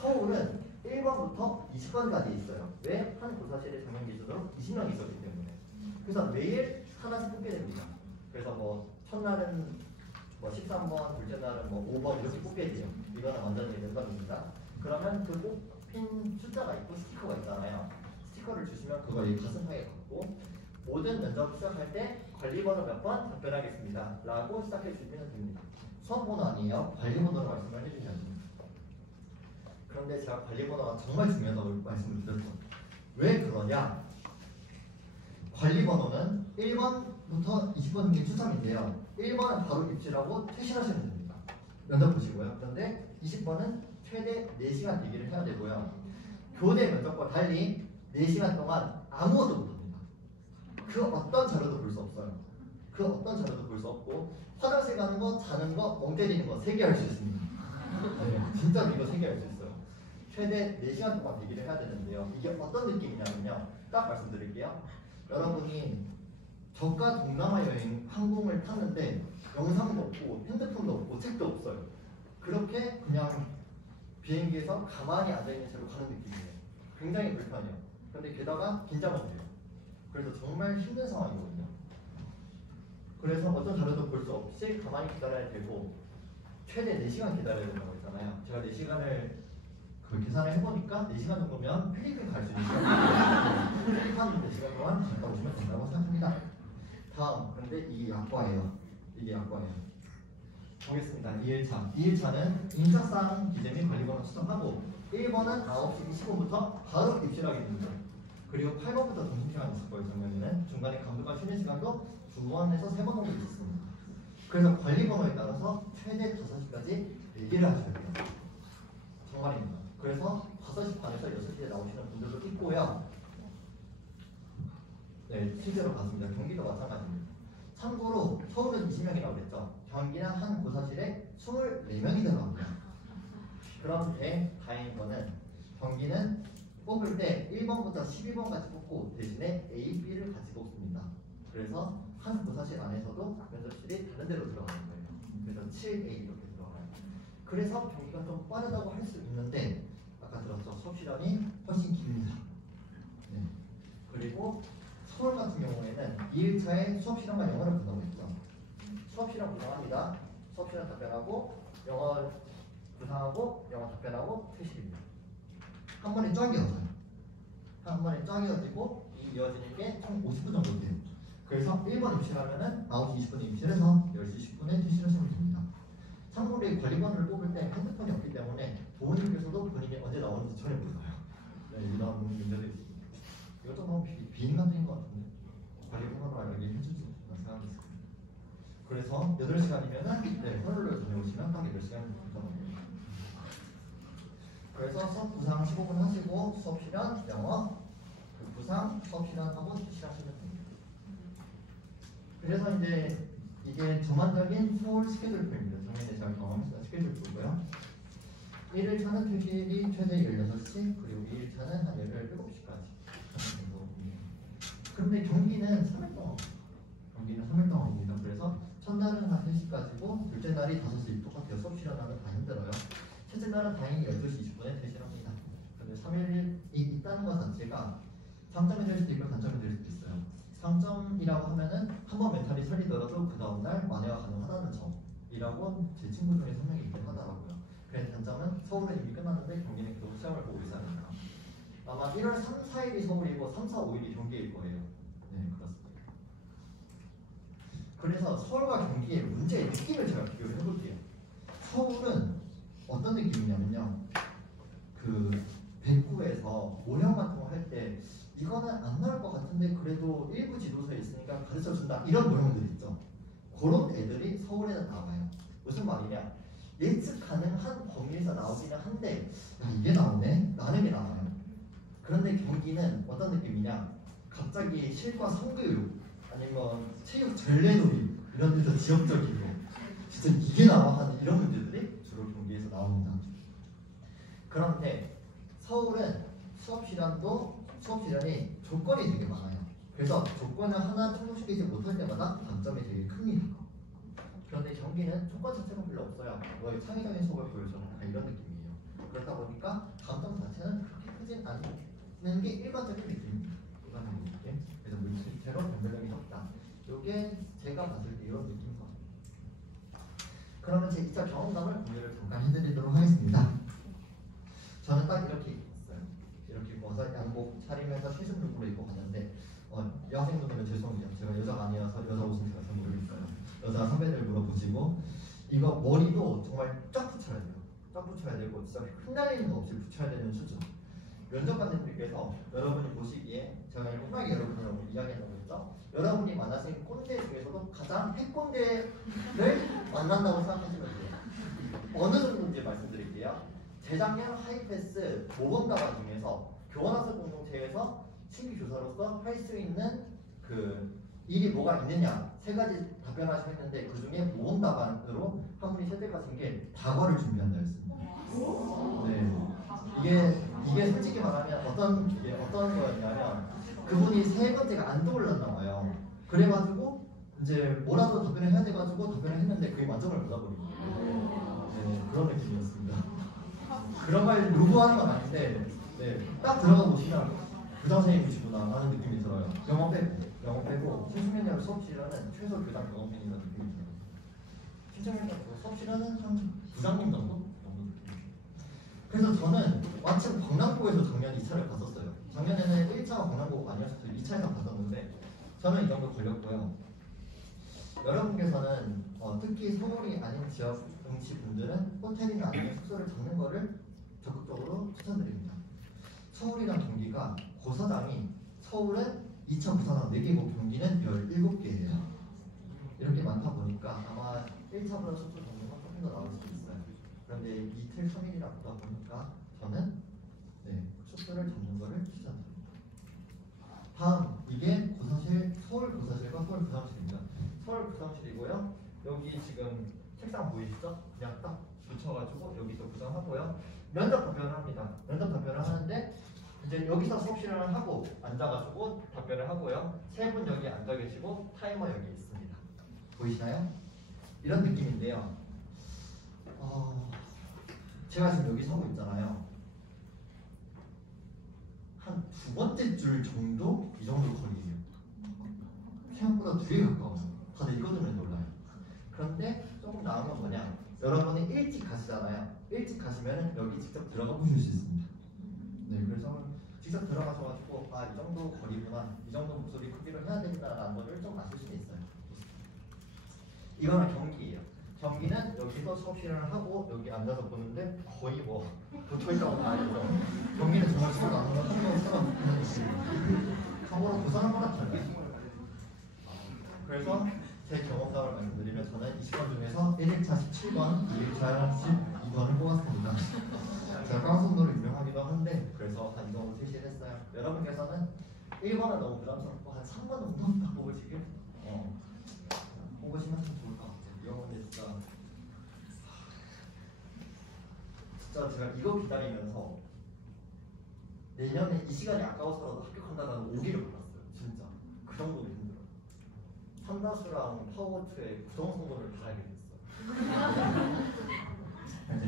서울은 1번부터 20번까지 있어요. 왜? 한 고사실에 전면 기준으로 20명이 있었기 때문에. 그래서 매일 하나씩 뽑게 됩니다. 그래서 뭐 첫날은 뭐 13번, 둘째 날은 뭐 5번 이렇게 뽑게 돼요. 이거는 완전히 랜덤입니다. 그러면 그 뽑힌 숫자가 있고 스티커가 있잖아요. 스티커를 주시면 그걸 이 가슴팍에 갖고 모든 면접 시작할 때 관리번호 몇 번 답변하겠습니다 라고 시작해 주시면 됩니다. 수험번호 아니에요. 관리번호로 말씀을 해주셔야 됩니다. 그런데 제가 관리번호가 정말 중요하다고 말씀을 드렸죠. 왜 그러냐? 관리번호는 1번부터 20번 중에 추첨인데요. 1번은 바로 입실하고 퇴실하시면 됩니다. 면접 보시고요. 그런데 20번은 최대 4시간 대기를 해야 되고요. 교대 면접과 달리 4시간 동안 아무것도 못합니다. 그 어떤 자료도 볼 수 없어요. 그 어떤 자료도 볼 수 없고 화장실 가는 거, 자는 거, 멍 때리는 거 3개 할 수 있습니다. 네, 진짜로 이거 3개 할 수 있어요. 최대 4시간 동안 대기를 해야 되는데요. 이게 어떤 느낌이냐면요. 딱 말씀드릴게요. 여러분이 저가 동남아 여행 항공을 탔는데 영상도 없고 핸드폰도 없고 책도 없어요. 그렇게 그냥 비행기에서 가만히 앉아있는 채로 가는 느낌이에요. 굉장히 불편해요. 근데 게다가 긴장은 돼요. 그래서 정말 힘든 상황이거든요. 그래서 어떤 자료도 볼 수 없이 가만히 기다려야 되고 최대 4시간 기다려야 된다고 했잖아요. 제가 4시간을 계산을 해보니까 4시간 정도면 필리핀 갈 수 있는 시간이에요. 필리핀 4시간 동안 갔다 오시면 된다고 생각합니다. 다음, 근데 이게 약과예요. 이게 약과예요. 보겠습니다. 2일차는 인적사항 기재 및 관리번호 추정하고 1번은 9시 20분부터 바로 입실하게 됩니다. 그리고 8번부터 점심시간이 있을 거예요. 정면에는 중간에 감독관 쉬는 시간도 2번에서 3번 정도 있었습니다. 그래서 관리번호에 따라서 최대 5시까지 얘기를 하셔야 돼요. 정말입니다. 그래서 5시 반에서 6시에 나오시는 분들도 있고요. 네, 실제로 봤습니다. 경기도 마찬가지입니다. 참고로 서울은 20명이라고 그랬죠. 경기는 한 고사실에 24명이 들어갑니다. 그런데 다행인 거는 경기는 뽑을 때 1번부터 12번까지 뽑고 대신에 A, B를 같이 뽑습니다. 그래서 한 고사실 안에서도 면접실이 다른 데로 들어가는 거예요. 그래서 7A 이렇게 들어가요. 그래서 경기가 좀 빠르다고 할 수 있는데 아까 들었죠. 수업 시간이 훨씬 깁니다. 네. 그리고 서울 같은 경우에는 2일차에 수업 시간과 영어를 본다고 했죠. 수업 시간 구상합니다. 수업 시간 답변하고 영어 구상하고 영어 답변하고 퇴실입니다. 한 번에 쫙 이어져요. 한 번에 쫙 이어지고 이 이어지는 게 총 50분 정도 돼요. 그래서 1번 입실하면은 9시 20분에 입실해서 10시 10분에 퇴실하시면 됩니다. 참고로 이 관리번호를 뽑을 때 핸드폰이 없기 때문에 부모님께서도 본인이 언제 나오는지 전혀 몰라요. 네, 이런 문제도 있습니다. 이것도 너무 비행 같은 것 같은데 관리번호를 알게 해주지 않나 생각했습니다. 그래서 8시간이면은 네, 서울로 다녀오시면 딱 8시간 정도입니다. 그래서 수업 구상 15분 하시고 수업 시간 영어 그 구상 수업 시간하고 퇴실하시면 됩니다. 그래서 이제 이게 전반적인 서울 스케줄표입니다. 작년에 제가 경험했던 스케줄표고요. 1일차는 퇴실이 최대 16시 그리고 2일차는 한 17시까지 그런데 경기는 3일 동안입니다. 그래서 첫날은 한 3시까지고 둘째 날이 5시 똑같아요. 수업 시간하면 다 힘들어요. 첫째 날은 다행히 12시 20분에 퇴실합니다. 근데 3일이 있다는 것 자체가 장점이 될 수도 있고 단점이 될 수도 있어요. 장점이라고 하면은 한번 멘탈이 설리더라도 그 다음날 만회가 가능하다는 점이라고 제 친구 중에 3명이 있긴 하더라고요. 그래서 단점은 서울은 이미 끝났는데 경기는 계속 시험을 보고 있으니까 아마 1월 3, 4일이 서울이고 3, 4, 5일이 경기일 거예요. 네, 그렇습니다. 그래서 서울과 경기의 문제의 느낌을 제가 비교를 해볼게요. 서울은 어떤 느낌이냐면요. 그 백구에서 모형 같은 거 할 때 이거는 안 나올 것 같은데 그래도 일부 지도서에 있으니까 가르쳐준다 이런 모형들 있죠. 그런 애들이 서울에는 나와요. 무슨 말이냐? 예측 가능한 범위에서 나오기는 한데 야 이게 나오네? 라는 게 나와요. 그런데 경기는 어떤 느낌이냐? 갑자기 실과 성교육 아니면 체육 전래놀이 이런 데서 지역적이고 진짜 이게 나와 하는 이런 문제들이 주로 경기에서 나옵니다. 그런데 서울은 수업 시간이 조건이 되게 많아요. 그래서 조건을 하나 충족시키지 못할 때마다 단점이 되게 큽니다. 그런데 경기는 조건 자체가 별로 없어요. 창의적인 수업을 보여주는 이런 느낌이에요. 그렇다 보니까 않는 게 일반적인 느낌입니다. 일반적인 느낌. 그래서 물질체로 변별력이 적다. 이게 제가 봤을 때 이런 느낌인 것 같아요. 그러면 제 2차 경험담을 공유를 잠깐 해드리도록 하겠습니다. 저는 딱 이렇게 입었어요. 이렇게 입어서 양복 차림해서 최신 룩으로 입고 갔는데 여학생분들은 죄송해요. 제가 여자가 아니어서 여자 옷은 제가 잘 모르겠어요. 여자 선배들 물어보시고 이거 머리도 정말 쫙 붙여야 돼요. 쫙 붙여야 되고 진짜 흩날리는 거 없이 붙여야 되는 수준. 면접관님들께서 여러분이 보시기에 제가 편하게 여러분이라고 이야기한다고 했죠. 여러분이 만나신 꼰대 중에서도 가장 핵꼰대를 만난다고 생각하시면 돼요. 어느 정도인지 말씀드릴게요. 재작년 하이패스 모범답안 중에서 교환학생 공동체에서 신규 교사로서 할 수 있는 그 일이 뭐가 있느냐 3가지 답변하시고 했는데 그 중에 모범답안으로 한 분이 채택하신 게 다과를 준비한다였습니다. 네, 이게 솔직히 말하면 어떤 거였냐면 그분이 3번째가 안 떠올랐나 봐요. 그래가지고 이제 뭐라도 답변을 해야 돼가지고 답변을 했는데 그게 만점을 받아버린 거예요. 네, 그런 느낌이었습니다. 그런 말 요구하는 건 아닌데 딱 들어가 보시면 교장 선생님이시구나 하는 느낌이 들어요. 영어 빼고 신청면접 수업 시간은 최소 교장 경험생이라는 느낌이 들어요. 신청면접 수업 시간은 한 부장님 정도? 그래서 저는 마침 광남고에서 작년 2차를 갔었어요. 작년에는 1차가 광남고가 아니었어서 2차에서 갔었는데 저는 이 정도 걸렸고요. 여러분께서는 특히 서울이 아닌 지역 응시분들은 호텔이나 아니면 숙소를 잡는 거를 적극적으로 추천드립니다. 서울이랑 경기가 고사장이 서울은 2차 부산항 4개고 경기는 17개예요. 이렇게 많다 보니까 아마 1차보다 숙소 잡는 건 조금 더 나을 수도 있어요. 그런데 이틀 3일이나 보다 보니까 저는 숙소를 잡는 거를 추천드립니다. 다음 이게 고사실 서울 고사실과 서울 부사실입니다. 서울 부사실이고요. 여기 지금 책상 보이시죠? 그냥 딱 붙여가지고 여기서 구성하고요. 면접 답변을 합니다. 면접 답변을 하는데 이제 여기서 수업 시간을 하고 앉아가지고 답변을 하고요. 3분 여기 앉아 계시고 타이머 여기 있습니다. 보이시나요? 이런 느낌인데요. 제가 지금 여기 서고 있잖아요. 한 2번째 줄 정도? 이 정도 거리예요. 생각보다 되게 가까워요. 다들 이것 때문에 놀라요. 그런데 조금 나은 건 뭐냐? 여러분이 일찍 가시잖아요. 일찍 가시면 여기 직접 들어가 보실 수 있습니다. 네, 그래서 직접 들어가셔가지고 이 정도 거리구나, 이 정도 목소리 크기로 해야 된다라는 거를 좀 아실 수는 있어요. 이거는 경기예요. 경기는 여기서 수업 시간을 하고 여기 앉아서 보는데 거의 붙어있다고 봐야죠. 경기는 정말 서로 나누는 한번 붙는 느낌. 참고로 부산은 거랑 다르게. 그래서 제 경험담을 말씀드리면 저는 20번 중에서 1일차 17번, 2일차 12번을 뽑았습니다. 제가 깡송도로 유명하기도 한데 그래서 한 이 정도 실시를 했어요. 여러분께서는 1번은 너무 부담스럽고 한 3번 정도 딱 뽑으시길 뽑으시면 참 좋을 것 같아요. 이런 건데 진짜 제가 이거 기다리면서 내년에 이 시간이 아까워서라도 합격한다는 오기를 받았어요. 진짜 그 정도로 힘들어요. 삼다수랑 파워2의 구성성분을 가야게 됐어요.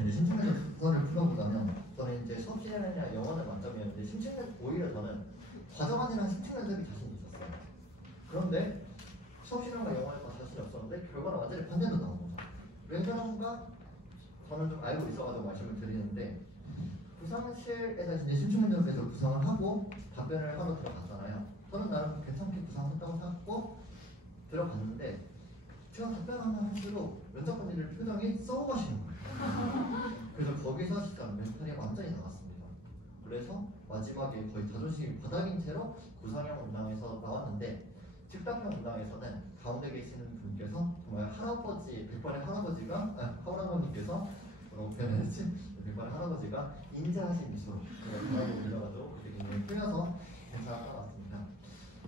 이제 심층면접 부분을 풀어보자면 저는 이제 수업 시간이나 영어는 만점이었는데 심층면접 오히려 저는 과정안이랑 심층면접이 자신이 있었어요. 그런데 수업 시간과 영어에 다 자신이 없었는데 결과는 완전히 반대로 나온 거죠. 왜 그런가? 저는 좀 알고 있어가지고 말씀을 드리는데 부상실에서 이제 심층면접에서 구성을 하고 답변을 하러 들어갔잖아요. 저는 나름 괜찮게 구상했다고 생각하고 들어갔는데 제가 답변하는 할수록 면접관들 표정이 썩어가시는 거예요. 그래서 거기서 진짜 멘탈이 완전히 나갔습니다. 그래서 마지막에 거의 자존심이 바닥인 채로 구상형 문항에서 나왔는데 즉답형 문항에서는 가운데 계시는 분께서 정말 할아버지, 백발의 할아버지가 할아버님께서 뭐라고 표현했지? 백발의 할아버지가 인자하신 미소로 그렇게 올려가지고 그게 굉장히 풀려서 괜찮았던 것 같습니다.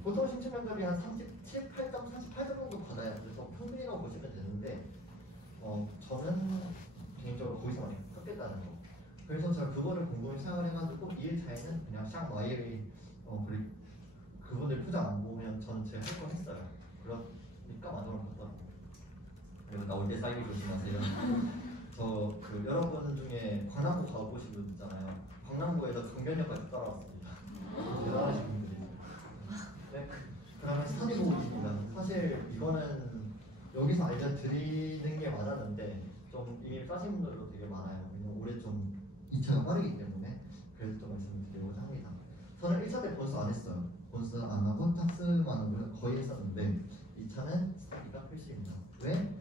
보통 신청 면접이 한 37, 8점, 38점 정도 받아요. 그래서 평균이라고 보시면 되는데 저는 개인적으로 거기서 많이 깎겠다는 거. 그래서 제가 그거를 곰곰이 생각을 해가지고 2일차에는 그냥 샹마이의 그분들 표정 안 보면 전 제 할 거 했어요. 그러니까 만점을 받더라고요. 그리고 나올 때 사이비 조심하세요. 저 그 여러분 중에 광남구 가보신 분 있잖아요. 광남구에서 강변역까지 따라왔습니다. 대단하신 분들이죠. 네, 그러면 스터디 보기입니다. 사실 이거는 여기서 알려드리는 게 많았는데 좀 이미 빠진 분들도 되게 많아요. 왜냐면 올해 좀 2차가 빠르기 때문에 그래서 좀 말씀드리고자 합니다. 저는 1차 때 본수 안 했어요. 본수 안 하고 짝수만 거의 했었는데 2차는 스터디가 필수입니다. 왜?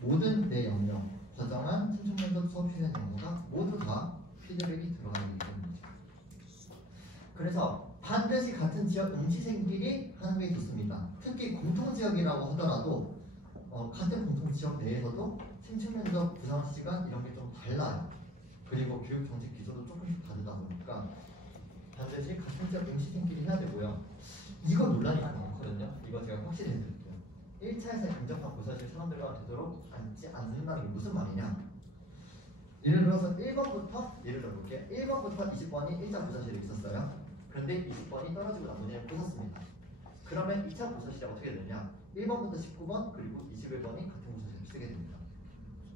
모든 내 영역, 과정한 신청면접 수업 시간 영어가 모두 다 피드백이 들어가기 때문이죠. 그래서 반드시 같은 지역 응시생끼리 하는 게 좋습니다. 특히 공통지역이라고 하더라도 같은 공통지역 내에서도 신청면접 구상 시간 이런 게 좀 달라요. 그리고 교육 정책 기조도 조금씩 다르다 보니까 반드시 같은 지역 응시생끼리 해야 되고요. 이거 논란이 많거든요. 이거 제가 확실히 해드릴게요. 1차에서 인접한 고사실 사람들과 되도록 앉지 않는다는 게 무슨 말이냐? 예를 들어서 1번부터 예를 들어볼게요. 1번부터 20번이 1차 고사실에 있었어요. 그런데 20번이 떨어지고 나머지는 뽑았습니다. 그러면 2차 고사실이 어떻게 되냐? 1번부터 19번 그리고 21번이 같은 고사실을 쓰게 됩니다.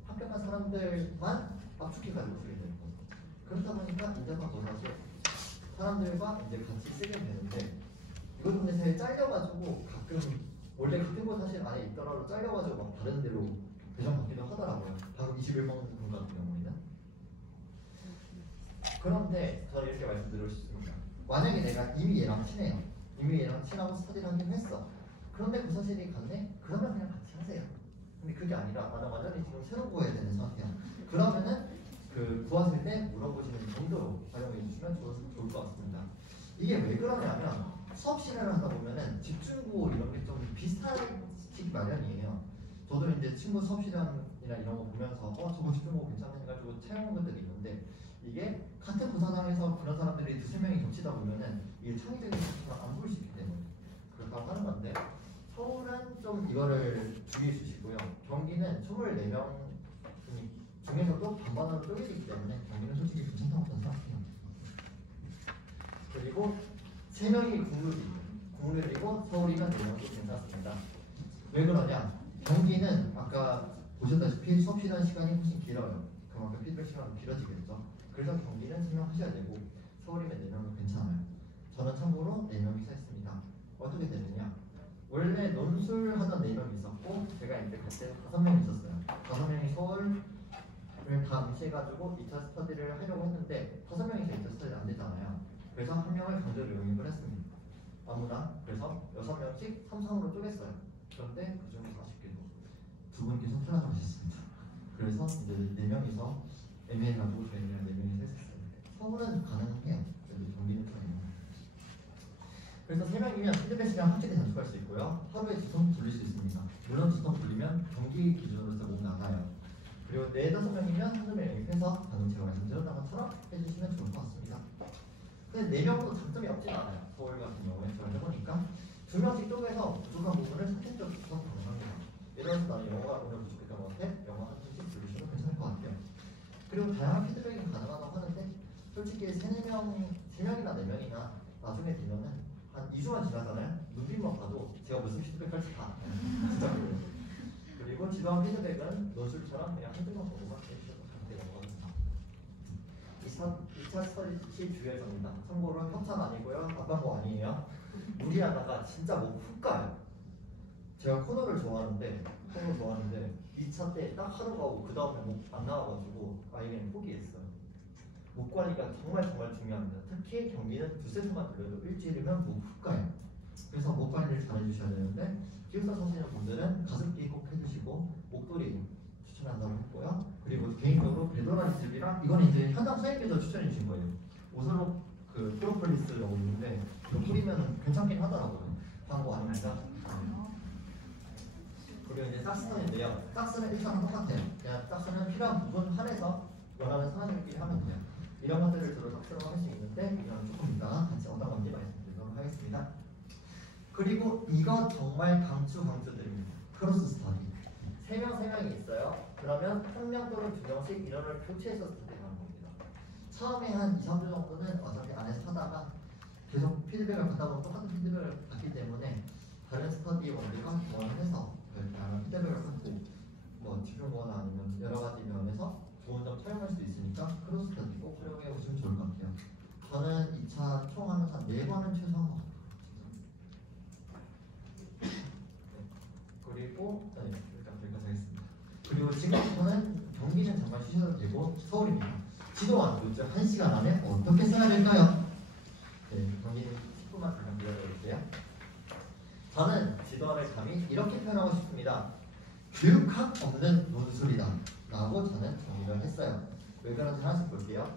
합격한 사람들만 압축해가지고 쓰게 되는 거죠. 그렇다 보니까 인접한 고사실 사람들과 이제 같이 쓰게 되는데 이것도 근데 제일 잘려가지고 가끔 원래 같은 고사실 안에 있더라도 잘려가지고 막 다른 데로 배정받기도 하더라고요. 방금 21번 분 같은 경우에는. 그런데 저는 이렇게 말씀드리고 싶습니다. 만약에 내가 이미 얘랑 친해요. 이미 얘랑 친하고 스터디를 하긴 했어. 그런데 고사실이 같네? 그러면 그냥 같이 하세요. 근데 그게 아니라 나는 완전히 지금 새로 구해야 되는 상태야. 그러면은 그 구하실 때 물어보시는 정도로 활용해 주시면 좋을 것 같습니다. 이게 왜 그러냐면 수업 시간을 하다 보면은 집중구 이런 게 좀 비슷하기 마련이에요. 저도 이제 친구 수업 시간이나 이런 거 보면서 저거 집중구 괜찮네 해가지고 채용한 것들이 있는데 이게 같은 부사장에서 그런 사람들이 두세 명이 겹치다 보면은 이게 창의적인 모습을 안 보일 수 있기 때문에 그렇다고 하는 건데 서울은 좀 이거를 주의해 주시고요. 경기는 24명 중에서도 반반으로 쪼개지기 때문에 경기는 솔직히 괜찮다고 생각해요. 그리고 3명이 국룰이고 서울이면 4명도 괜찮습니다. 왜 그러냐? 경기는 아까 보셨다시피 수업 시간 시간이 훨씬 길어요. 그만큼 피드백 시간도 길어지겠죠. 그래서 경기는 3명 하셔야 되고 서울이면 4명도 괜찮아요. 저는 참고로 4명이 서 있습니다. 어떻게 되느냐? 원래 논술하던 4명이 있었고 제가 이제 그때 5명이 있었어요. 5명이 서울을 다 응시해가지고 2차 스터디를 하려고 했는데 5명이서 2차 스터디 안 되잖아요. 그래서 1명을 강제로 영입을 했습니다. 아무나. 그래서 6명씩 3상으로 쪼갰어요. 그런데 그 중에서 아쉽게도 2분께서 탈락하셨습니다. 그래서 이제 4명이서 애매해가지고 저희는 4명이서 했었어요. 서울은 가능해요. 그래도 경기는 좀 애매해요. 그래서 3명이면 피드백 시간 확실히 단축할 수 있고요. 하루에 2통 돌릴 수 있습니다. 물론 2통 돌리면 경기 기준으로서 몸 나가요. 그리고 4, 5명이면 한두 명 영입해서 방금 제가 말씀드렸던 것처럼 해주시면 좋을 것 같습니다. 근데 4명도 장점이 없진 않아요. 서울 같은 경우에 제가 해보니까 2명씩 쪼개서 부족한 부분을 선택적으로 가능합니다. 예를 들어서 나는 영어가 오늘 부족했던 것 같아. 영어 한 통씩 돌리시면 괜찮을 것 같아요. 그리고 다양한 피드백이 가능하다고 하는데 솔직히 3명이나 4명이나 나중에 되면은 한 2주만 지나잖아요. 눈빛만 봐도 제가 무슨 피드백 할지 다 진짜 모르겠어요. 그리고 지도한 피드백은 논술처럼 그냥 한두 번 보고만 해주셔도 되는 겁니다. 2차 스터디 주의점입니다. 참고로 협찬 아니고요. 앞광고 아니에요. 무리하다가 진짜 목 훅 가요. 제가 코너를 좋아하는데 2차 때 딱 하루 가고 그 다음에 목 안 나와가지고 아이는 포기했어요. 목 관리가 정말 중요합니다. 특히 경기는 2세트만 돌려도 일주일이면 목 훅 가요. 그래서 목 관리를 잘 해주셔야 되는데 기숙사 사시는 분들은 가습기 꼭 해주시고 목도리 추천한다고 했고요. 그리고 개인적으로 베도라리즙이랑 이거는 이제 현장 선생님께서 추천해 주신 거예요. 오슬로 그 프로폴리스라고 있는데 이거 뿌리면 괜찮긴 하더라고요. 광고 아닙니다. 그리고 이제 짝스턴인데요. 짝스는 1차랑 똑같아요. 그냥 짝스는 필요한 부분 한해서 원하는 사람들끼리 하면 돼요. 이런 것들을 주로 짝스로 할 수 있는데 이건 조금 이따가 같이 어떤 건지 말씀드리도록 하겠습니다. 그리고 이거 정말 강추드립니다. 크로스 스터디. 3명이 있어요. 그러면 1명 또는 2명씩 인원을 교체해서 스터디하는 겁니다. 처음에 한 2, 3주 정도는 어차피 안에서 하다가 계속 피드백을 받다 보면 똑같은 피드백을 받기 때문에 다른 스터디 원들과 교환을 해서 다양한 피드백을 받고 뭐 집중거나 아니면 여러 가지 면에서 좋은 점 사용할 수 있으니까 크로스스터디 꼭 활용해 보시면 좋을 것 같아요. 저는 2차 총 하면서 한 4번은 최소 한 것 같아요. 네. 그리고 일단 여기까지 하겠습니다. 그리고 지금부터는 경기는 잠깐 쉬셔도 되고 서울입니다. 지도와 요점 1시간 안에 어떻게 써야 될까요? 네, 경기는 10분만 잠깐 기다려주세요. 저는 지도를 감히 이렇게 표현하고 싶습니다. 교육학 없는 논술이다 라고 저는 정리를 했어요. 왜 그런지 하나씩 볼게요.